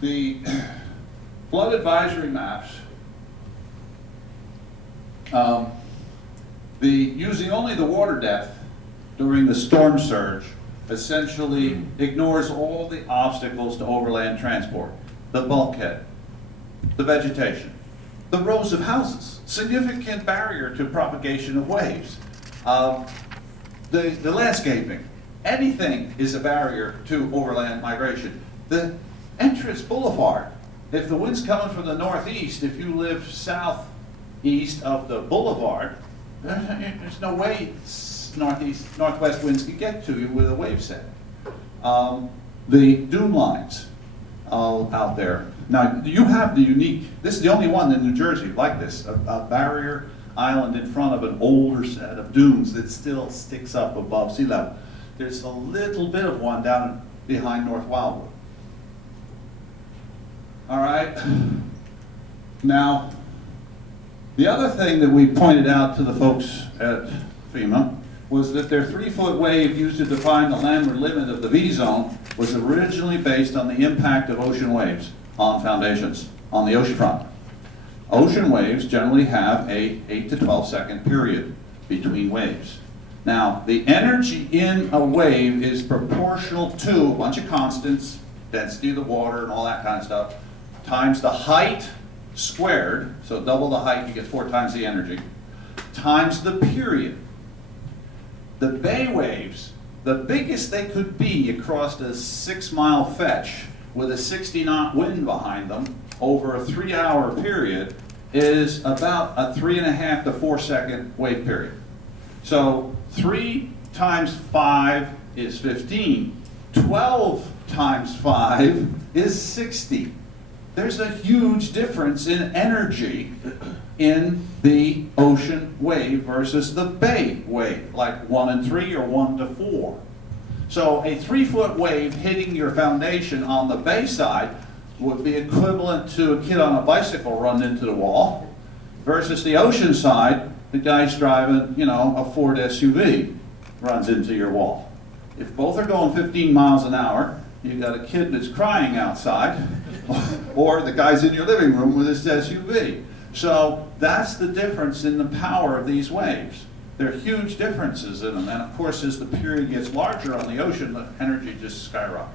The flood advisory maps, using only the water depth during the storm surge essentially ignores all the obstacles to overland transport. The bulkhead, the vegetation, the rows of houses, significant barrier to propagation of waves, the landscaping. Anything is a barrier to overland migration. The entrance boulevard, if the wind's coming from the northeast, if you live southeast of the boulevard, there's no way northwest winds can get to you with a wave set. The dune lines out there. Now, you have the unique, this is the only one in New Jersey like this, a barrier island in front of an older set of dunes that still sticks up above sea level. There's a little bit of one down behind North Wildwood. All right. Now, the other thing that we pointed out to the folks at FEMA was that their 3-foot wave used to define the landward limit of the V-zone was originally based on the impact of ocean waves on foundations on the oceanfront. Ocean waves generally have a 8 to 12 second period between waves. Now, the energy in a wave is proportional to a bunch of constants, density of the water and all that kind of stuff, times the height squared, so double the height, you get 4 times the energy, times the period. The bay waves, the biggest they could be across a 6-mile fetch with a 60-knot wind behind them over a 3-hour period is about a 3.5 to 4 second wave period. So 3 times 5 is 15. 12 times 5 is 60. There's a huge difference in energy in the ocean wave versus the bay wave, like 1 and 3 or 1 to 4. So a 3-foot wave hitting your foundation on the bay side would be equivalent to a kid on a bicycle running into the wall, versus the ocean side, the guy's driving, you know, a Ford SUV runs into your wall. If both are going 15 miles an hour, you've got a kid that's crying outside, or the guy's in your living room with his SUV. So that's the difference in the power of these waves. There are huge differences in them, and of course as the period gets larger on the ocean, the energy just skyrockets.